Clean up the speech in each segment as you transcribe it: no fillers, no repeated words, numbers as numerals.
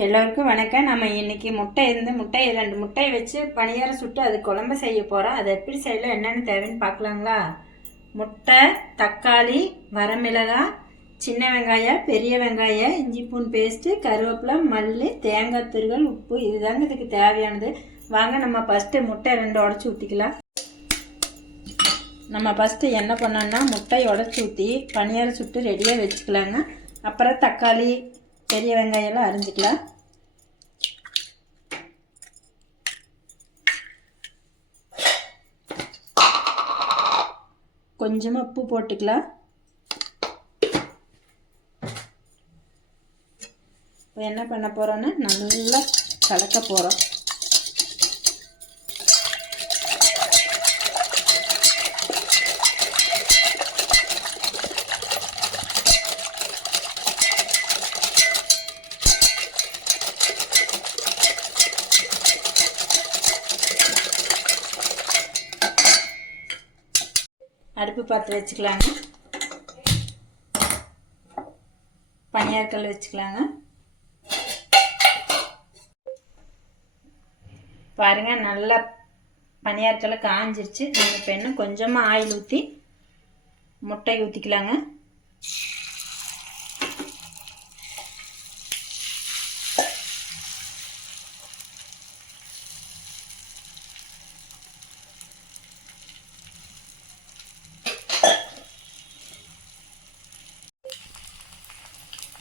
எல்லோருக்கும் வணக்கம். நம்ம இன்றைக்கி முட்டை 2 முட்டையை வச்சு பணியாரம் சுட்டு அது குழம்பு செய்ய போகிறோம். அது எப்படி செய்யலாம், என்னென்னு தேவைன்னு பார்க்கலாங்களா? முட்டை, தக்காளி, வரமிளகாய், சின்ன வெங்காயம், பெரிய வெங்காயம், இஞ்சி பூண்டு பேஸ்ட்டு, கருவேப்பிலை, மல்லி, தேங்காய் துருவல், உப்பு, இதுதாங்க இதுக்கு தேவையானது. வாங்க நம்ம ஃபஸ்ட்டு முட்டை 2 உடச்சி ஊற்றிக்கலாம். நம்ம ஃபஸ்ட்டு என்ன பண்ணோன்னா முட்டையை உடச்சி ஊற்றி பணியாரம் சுட்டு ரெடியாக வச்சுக்கலாங்க. அப்புறம் தக்காளி, பெரிய வெங்காயம்லாம் அரிஞ்சிக்கலாம். கொஞ்சமாக உப்பு போட்டுக்கலாம். இப்போ என்ன பண்ண போகிறோன்னா நல்லா கலக்க போகிறோம். அடுப்பு பார்த்து வச்சுக்கலாங்க. பனியாரக்கல் வச்சுக்கலாங்க. பாருங்கள், நல்லா பனியாரக்கல்ல காஞ்சிருச்சு. நம்ம இப்போ இன்னும் கொஞ்சமாக ஆயில் ஊற்றி முட்டை ஊற்றிக்கலாங்க.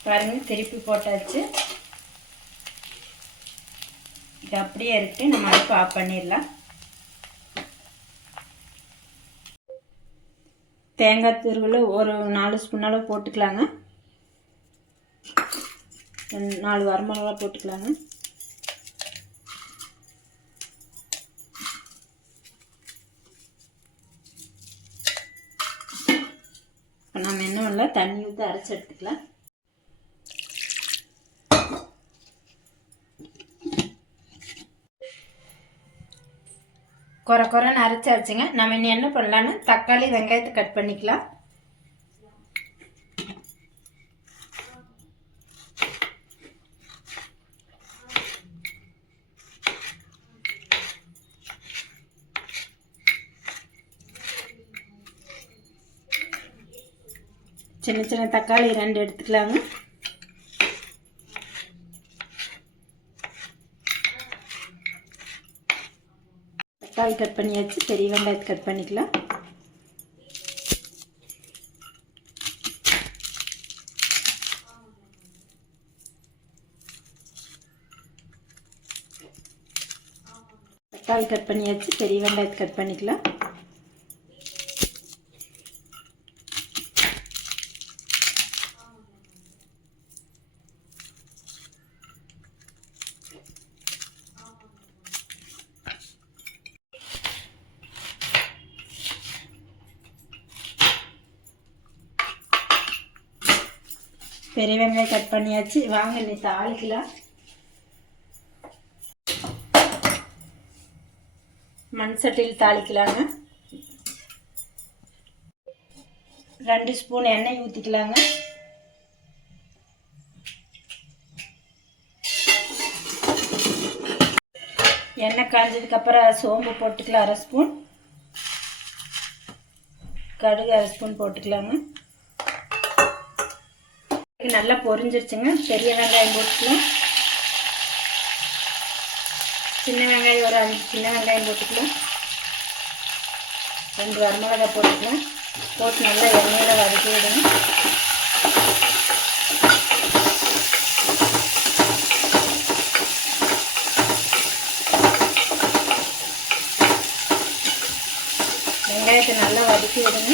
பாருங்கள், திருப்பி போட்டாச்சு. இது அப்படியே இருக்கு. நம்ம அடுப்பு ஆஃப் பண்ணிடலாம். தேங்காய் துருவல் ஒரு 4 ஸ்பூன் அளவு போட்டுக்கலாங்க. 4 வரமிளகா போட்டுக்கலாங்க. இப்போ நம்ம என்ன பண்ணலாம், தண்ணி ஊற்றி அரைச்சி எடுத்துக்கலாம். குறைன்னு அரைச்சாச்சுங்க. நம்ம இன்னும் என்ன பண்ணலான்னு தக்காளி, வெங்காயத்தை கட் பண்ணிக்கலாம். சின்ன சின்ன தக்காளி 2 எடுத்துக்கலாங்க. தக்காளி கட் பண்ணியாச்சு. பெரிய வெங்காயத்தை கட் பண்ணிக்கலாம். தக்காளி கட் பண்ணியாச்சு. பெரிய வெங்காயத்தை கட் பண்ணிக்கலாம். பெரிய வெங்காயம் கட் பண்ணியாச்சு. வாங்க நீ தாளிக்கலாம். மண் சட்டியில் தாளிக்கலாங்க. 2 ஸ்பூன் எண்ணெய் ஊற்றிக்கலாங்க. எண்ணெய் காஞ்சதுக்கப்புறம் சோம்பு போட்டுக்கலாம் 1/2 ஸ்பூன். கடுகு 1/2 ஸ்பூன் போட்டுக்கலாங்க. நல்லா பொரிஞ்சிருச்சுங்க. பெரிய வெங்காயம் போட்டுக்கலாம். சின்ன வெங்காயம் ஒரு 5 சின்ன வெங்காயம் போட்டுக்கலாம். 2 வரமிளகாய் போட்டுக்கலாம். போட்டு நல்லா எண்ணெயில் வதக்கி விடுங்க. வெங்காயத்தை நல்லா வதக்கி விடுங்க.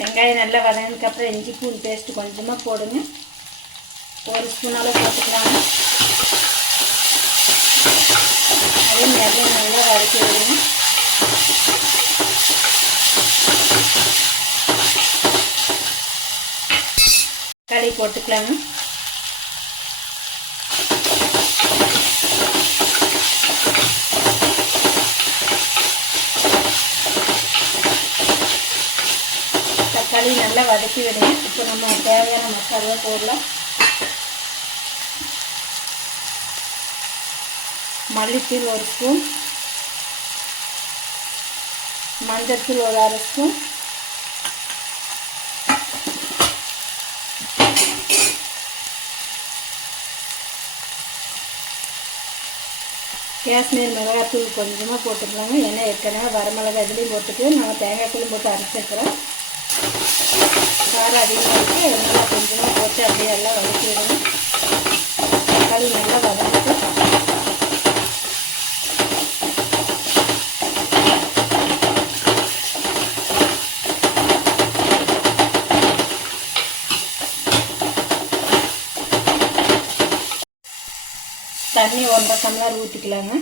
வெங்காயம் நல்லா வதங்கினதுக்கப்புறம் இஞ்சி பூண்டு பேஸ்ட்டு கொஞ்சமாக போடுங்க. 1 ஸ்பூன் அளவு போட்டுக்கலாங்க. அதே மாதிரி நல்லா வதக்கி விடுங்க. தக்காளி போட்டுக்கலாங்க. வதக்கி விடுங்க. இப்போ நம்ம தேவையான மசாலா போடலாம். மல்லித்தூள் 1 ஸ்பூன், மஞ்சள்தூள் 1 1/2 ஸ்பூன், காஷ்மீர் மிளகாத்தூள் கொஞ்சமாக போட்டுக்கலாங்க. ஏன்னா ஏற்கனவே வரமிளகா இதுலேயும் போட்டுட்டு நம்ம தேங்காய்த்தூளும் போட்டு அரைச்சிருக்கிறோம். காரம் அதிகமாக இருக்குது, அதனால கொஞ்சமாக போட்டு அப்படியே எல்லாம் வதக்கி விடணும். தக்காளி நல்லா வதக்கிட்டு தண்ணி 1.5 டம்ளர் ஊற்றிக்கலாங்க.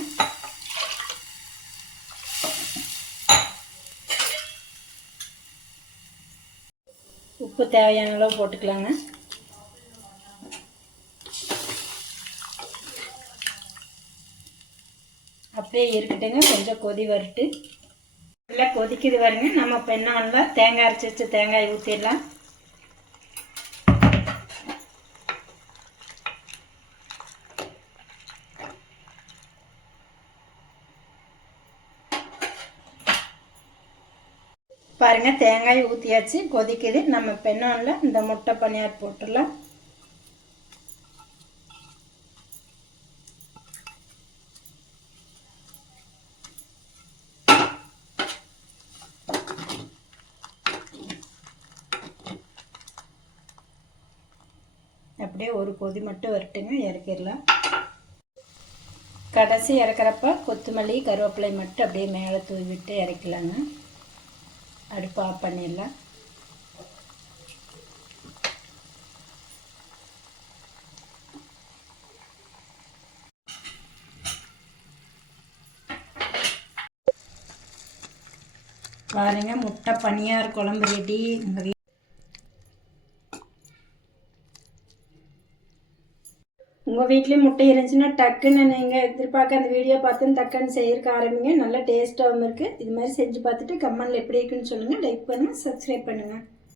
உப்பு தேவையான அளவு போட்டுக்கலாங்க. அப்படியே இருக்கட்டுங்க, கொஞ்சம் கொதி வரட்டு. நல்லா கொதிக்குது பாருங்க. நம்ம இப்போ என்ன பண்ணலாம், தேங்காய் அரைச்சி வச்சு தேங்காய் ஊற்றிடலாம். பாருங்கள், தேங்காய் ஊற்றியாச்சு, கொதிக்குது. நம்ம இப்போ என்ன பண்ணலாம், இந்த முட்டை பணியாரம் போட்டுடலாம். அப்படியே ஒரு கொதி மட்டும் வரட்டுங்க, இறக்கிடலாம். கடைசி இறக்குறப்ப கொத்தமல்லி கருவேப்பிலை மட்டும் அப்படியே மேலே தூவி விட்டு இறக்கலாங்க. அடுப்பு ஆஃப் பண்ணிடலாம். பாருங்க, முட்டை பணியார் குழம்பு ரெடி. உங்கள் வீட்லேயும் முட்டை இருந்துச்சுன்னா டக்குன்னு நீங்கள் எதிர்பார்க்க அந்த வீடியோ பார்த்து டக்குன்னு செய்யறதுக்கு ஆரம்பிங்க. நல்லா டேஸ்ட்டாகவும் இருக்குது. இது மாதிரி செஞ்சு பார்த்துட்டு கமெண்டில் எப்படி இருக்குன்னு சொல்லுங்கள். லைக் பண்ணுங்கள், சப்ஸ்கிரைப் பண்ணுங்கள்.